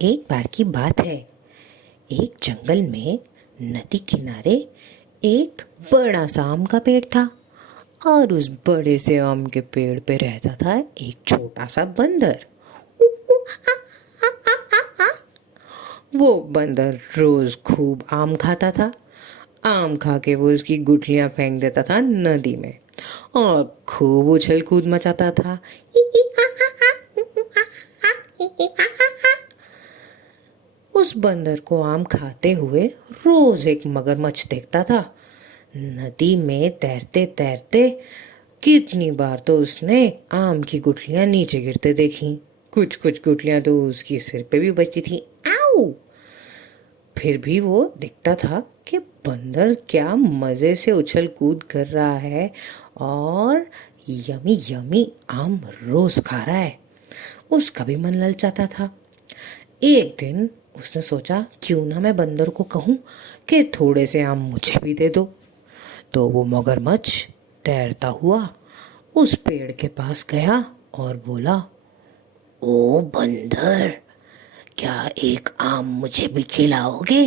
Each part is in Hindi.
एक बार की बात है। एक जंगल में नदी किनारे एक बड़ा सा आम का पेड़ था और उस बड़े से आम के पेड़ पे रहता था एक छोटा सा बंदर। वो बंदर रोज खूब आम खाता था। आम खा के वो उसकी गुठलियां फेंक देता था नदी में और खूब उछल कूद मचाता था। उस बंदर को आम खाते हुए रोज एक मगरमच्छ देखता था। नदी में तैरते तैरते कितनी बार तो उसने आम की गुठलियां नीचे गिरते देखी। कुछ कुछ गुठलियां तो उसकी सिर पे भी बचती थी। आओ! फिर भी वो देखता था कि बंदर क्या मज़े से उछल कूद कर रहा है और यमी यमी आम रोज खा रहा है। उसका भी मन ललचाता था। एक दिन उसने सोचा क्यों ना मैं बंदर को कहूँ कि थोड़े से आम मुझे भी दे दो। तो वो मगरमच्छ तैरता हुआ उस पेड़ के पास गया और बोला, ओ बंदर, क्या एक आम मुझे भी खिलाओगे?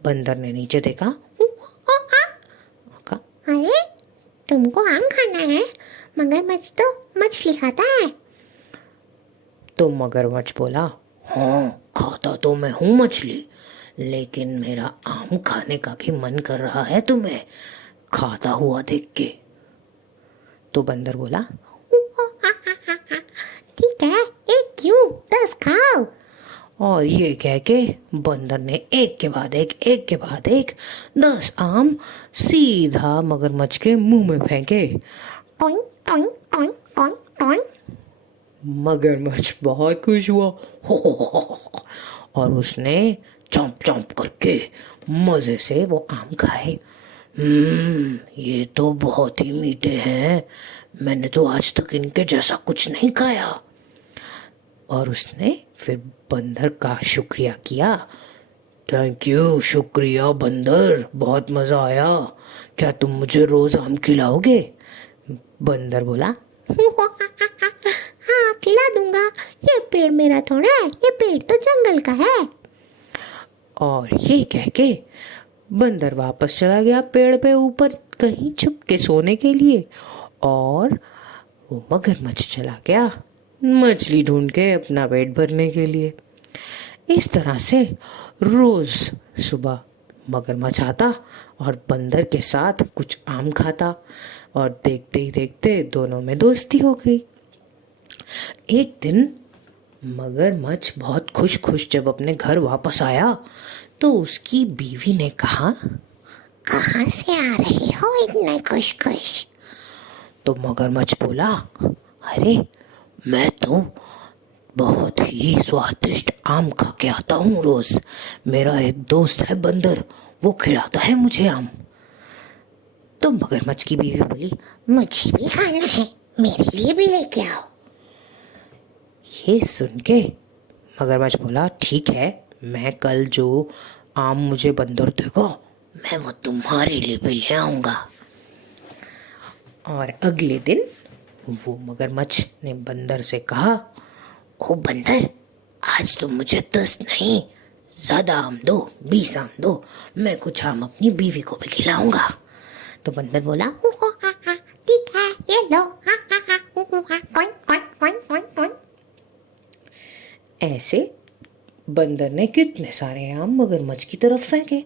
बंदर ने नीचे देखा। कहा, अरे, तुमको आम खाना है? मगरमच्छ तो मछली खाता है। तो मगरमच्छ बोला, हाँ खाता तो मैं हूँ मछली, लेकिन मेरा आम खाने का भी मन कर रहा है तुम्हें खाता हुआ देख के। तो बंदर बोला, ठीक है, एक क्यों, 10 खाओ। और ये कह के बंदर ने एक के बाद एक के बाद एक 10 आम सीधा मगरमच्छ के मुंह में फेंके। टोइन टोइन टोइन टोइन टोइन। मगरमच्छ बहुत खुश हुआ और उसने चौंप चौंप करके मज़े से वो आम खाए। ये तो बहुत ही मीठे हैं, मैंने तो आज तक इनके जैसा कुछ नहीं खाया। और उसने फिर बंदर का शुक्रिया किया। थैंक यू, शुक्रिया बंदर, बहुत मज़ा आया। क्या तुम मुझे रोज़ आम खिलाओगे? बंदर बोला, हाँ, खिला दूंगा। ये पेड़ मेरा थोड़ा है, ये पेड़ तो जंगल का है। और ये कह के बंदर वापस चला गया पेड़ पे ऊपर कहीं छुप के सोने के लिए। और वो मगरमच्छ चला गया मछली ढूंढ के अपना पेट भरने के लिए। इस तरह से रोज सुबह मगरमच्छ आता और बंदर के साथ कुछ आम खाता और देखते ही देखते दोनों में दोस्ती हो गई। एक दिन मगरमच्छ बहुत खुश खुश जब अपने घर वापस आया तो उसकी बीवी ने कहा, कहाँ से आ रहे हो इतने खुश खुश? तो मगरमच्छ बोला, अरे मैं तो बहुत ही स्वादिष्ट आम खा के आता हूँ रोज। मेरा एक दोस्त है बंदर, वो खिलाता है मुझे आम। तो मगरमच्छ की बीवी बोली, मुझे भी खाना है, मेरे लिए भी लेके आओ। ये सुन के मगरमच्छ बोला, ठीक है, मैं कल जो आम मुझे बंदर देगा मैं वो तुम्हारे लिए भी ले आऊँगा। और अगले दिन वो मगरमच्छ ने बंदर से कहा, ओ बंदर, आज तो मुझे 10 नहीं, ज़्यादा आम दो, 20 आम दो, मैं कुछ आम अपनी बीवी को भी खिलाऊंगा। तो बंदर बोला, ठीक है, ये लो। टोइन टोइन टोइन टोइन टोइन। ऐसे बंदर ने कितने सारे आम मगरमच्छ की तरफ फेंके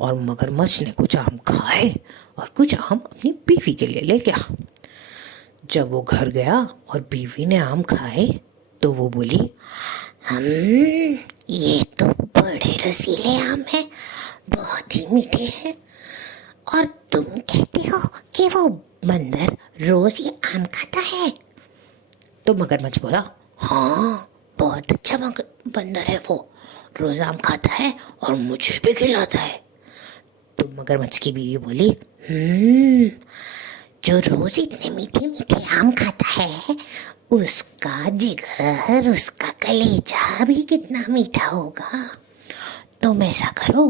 और मगरमच्छ ने कुछ आम खाए और कुछ आम अपनी बीवी के लिए ले गया। जब वो घर गया और बीवी ने आम खाए तो वो बोली, ये तो बड़े रसीले आम हैं, बहुत ही मीठे हैं। और तुम कहते हो कि वो बंदर रोज ये आम खाता है? तो मगरमच्छ बोला, हाँ, बहुत अच्छा बंदर है वो, रोज आम खाता है और मुझे भी खिलाता है। तो मगरमच्छ की बीवी बोली, जो रोज इतने मीठे मीठे आम खाता है, उसका जिगर, उसका कलेजा भी कितना मीठा होगा। तुम ऐसा करो,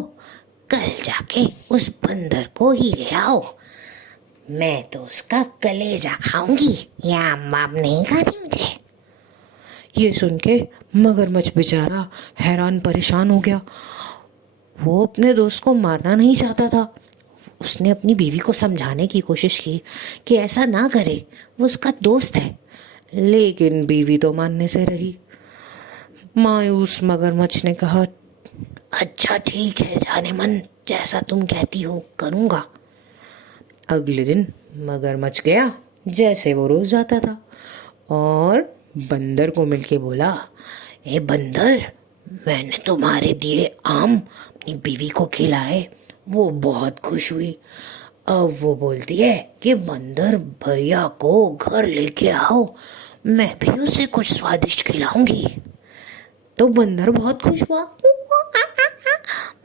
कल जाके उस बंदर को ही ले आओ। मैं तो उसका कलेजा खाऊंगी, या आम वाम नहीं खानी मुझे। ये सुन के मगरमच्छ बेचारा हैरान परेशान हो गया। वो अपने दोस्त को मारना नहीं चाहता था। उसने अपनी बीवी को समझाने की कोशिश की कि ऐसा ना करे, वो उसका दोस्त है, लेकिन बीवी तो मानने से रही। मायूस मगरमच्छ ने कहा, अच्छा ठीक है जाने मन, जैसा तुम कहती हो करूँगा। अगले दिन मगरमच्छ गया जैसे वो रोज जाता था और बंदर को मिलके बोला, ए बंदर, मैंने तुम्हारे दिए आम अपनी बीवी को खिलाए, वो बहुत खुश हुई। अब वो बोलती है कि बंदर भैया को घर लेके आओ, मैं भी उसे कुछ स्वादिष्ट खिलाऊंगी। तो बंदर बहुत खुश हुआ।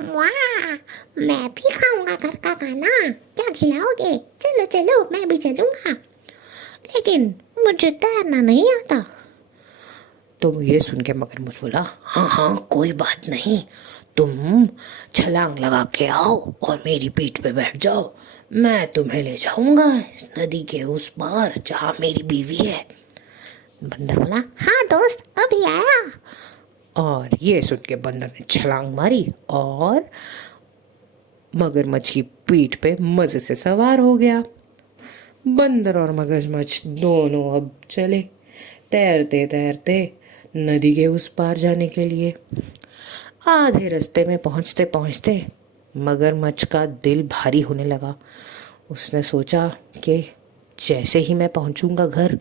वाह, मैं भी खाऊंगा घर का खाना, क्या खिलाओगे? चलो चलो मैं भी चलूंगा, लेकिन मुझे तैरना नहीं आता। तो ये सुन के मगरमच्छ बोला, हाँ हाँ कोई बात नहीं, तुम छलांग लगा के आओ और मेरी पीठ पे बैठ जाओ, मैं तुम्हें ले जाऊंगा इस नदी के उस पार जहाँ मेरी बीवी है। बंदर बोला, हाँ दोस्त अभी आया। और ये सुन के बंदर ने छलांग मारी और मगरमच्छ की पीठ पे मजे से सवार हो गया। बंदर और मगरमच्छ दोनों अब चले तैरते तैरते नदी के उस पार जाने के लिए। आधे रास्ते में पहुंचते पहुंचते मगरमच्छ का दिल भारी होने लगा। उसने सोचा कि जैसे ही मैं पहुंचूंगा घर,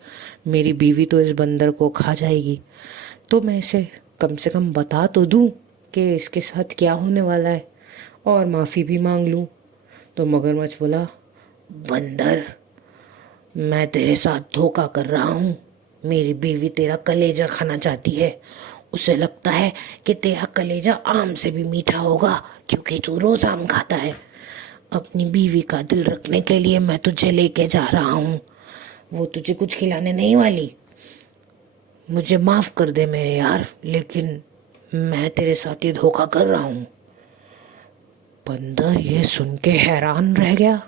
मेरी बीवी तो इस बंदर को खा जाएगी, तो मैं इसे कम से कम बता तो दूं कि इसके साथ क्या होने वाला है और माफ़ी भी मांग लूं। तो मगरमच्छ बोला, बंदर, मैं तेरे साथ धोखा कर रहा हूँ, मेरी बीवी तेरा कलेजा खाना चाहती है, उसे लगता है कि तेरा कलेजा आम से भी मीठा होगा क्योंकि तू रोज आम खाता है। अपनी बीवी का दिल रखने के लिए मैं तुझे लेके जा रहा हूँ, वो तुझे कुछ खिलाने नहीं वाली। मुझे माफ कर दे मेरे यार, लेकिन मैं तेरे साथ ये धोखा कर रहा हूँ। बंदर ये सुन के हैरान रह गया।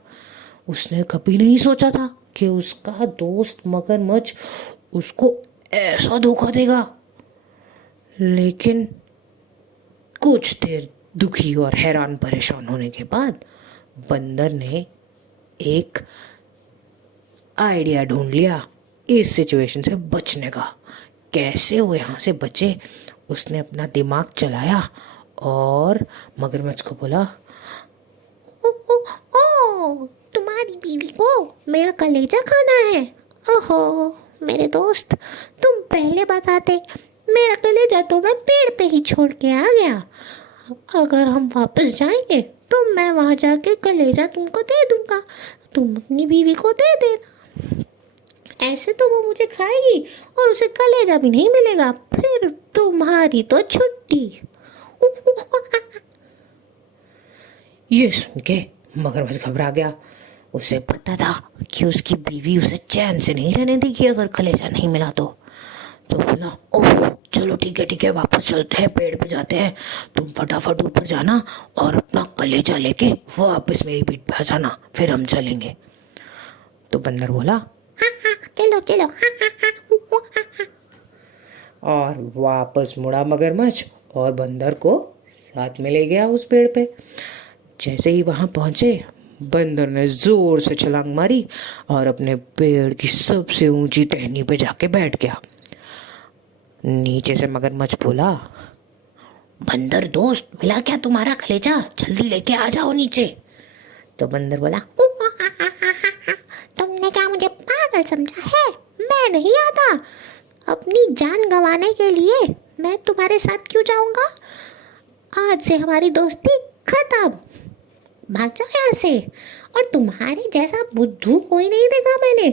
उसने कभी नहीं सोचा था कि उसका दोस्त मगरमच्छ उसको ऐसा धोखा देगा। लेकिन कुछ देर दुखी और हैरान परेशान होने के बाद बंदर ने एक आइडिया ढूंढ लिया इस सिचुएशन से बचने का। कैसे वो यहाँ से बचे, उसने अपना दिमाग चलाया और मगरमच्छ को बोला, ओ, तुम्हारी बीवी को मेरा कलेजा खाना है? ओहो मेरे दोस्त, तुम पहले बताते, मेरा कलेजा तो मैं पेड़ पे ही छोड़ के आ गया। अगर हम वापस जाएंगे तो मैं वहां जाके कलेजा तुमको दे दूंगा, तुम अपनी बीवी को दे देना। ऐसे तो वो मुझे खाएगी और उसे कलेजा भी नहीं मिलेगा, फिर तुम्हारी तो छुट्टी। ये सुन के मगरमच्छ घबरा गया। उसे पता था कि उसकी बीवी उसे चैन से नहीं रहने देगी अगर कलेजा नहीं मिला तो बोला, ओह चलो ठीक है वापस चलते हैं, पेड़ पे जाते हैं, तुम फटाफट ऊपर जाना और अपना कलेजा लेके वापस मेरी पीठ पे आ जाना, फिर हम चलेंगे। तो बंदर बोला, हाँ चलो चलो और वापस मुड़ा मगरमच्छ और बंदर को साथ में ले गया उस पेड़ पे। जैसे ही वहां पहुंचे, बंदर ने जोर से छलांग मारी और अपने पेड़ की सबसे ऊंची टहनी पे जाके बैठ गया। नीचे से मगरमच्छ बोला, बंदर दोस्त, मिला क्या तुम्हारा कलेजा? जल्दी लेके आ जाओ नीचे। तो बंदर बोला, तुमने क्या मुझे पागल समझा है? मैं नहीं आता, अपनी जान गंवाने के लिए मैं तुम्हारे साथ क्यों जाऊंगा? आज से हमारी दोस्ती खत्म, भाग जाओ यहाँ से। और तुम्हारे जैसा बुद्धू कोई नहीं देखा मैंने।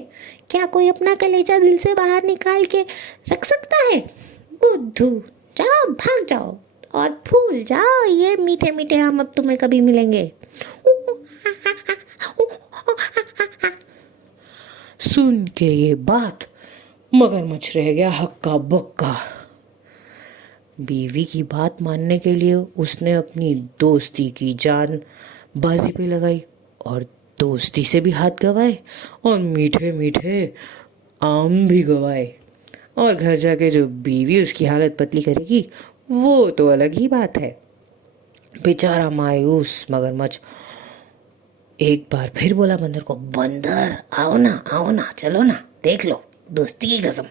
क्या कोई अपना कलेजा दिल से बाहर निकाल के रख सकता है? बुद्धू, जाओ भाग जाओ और भूल जाओ ये मीठे मीठे आम अब तुम्हें कभी मिलेंगे। सुन के ये बात मगरमच्छ रह गया हक्का बक्का। बीवी की बात मानने के लिए उसने अपनी दोस्ती की जान बाजी पे लगाई और दोस्ती से भी हाथ गवाए और मीठे मीठे आम भी गवाए। और घर जाके जो बीवी उसकी हालत पतली करेगी वो तो अलग ही बात है। बेचारा मायूस मगरमच्छ एक बार फिर बोला बंदर को, बंदर आओ ना चलो ना, देख लो दोस्ती की कसम।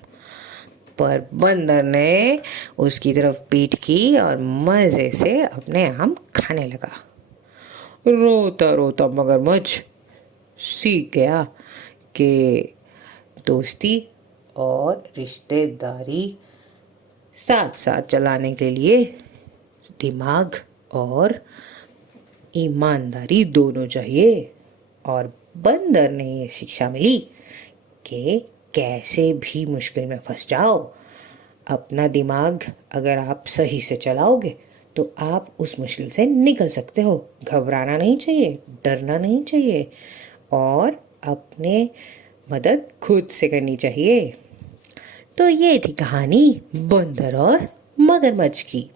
पर बंदर ने उसकी तरफ पीठ की और मज़े से अपने आम खाने लगा। रोता रोता मगरमच्छ सीख गया कि दोस्ती और रिश्तेदारी साथ साथ चलाने के लिए दिमाग और ईमानदारी दोनों चाहिए। और बंदर ने ये शिक्षा मिली कि कैसे भी मुश्किल में फंस जाओ, अपना दिमाग अगर आप सही से चलाओगे तो आप उस मुश्किल से निकल सकते हो। घबराना नहीं चाहिए, डरना नहीं चाहिए और अपने मदद खुद से करनी चाहिए। तो ये थी कहानी बंदर और मगरमच्छ की।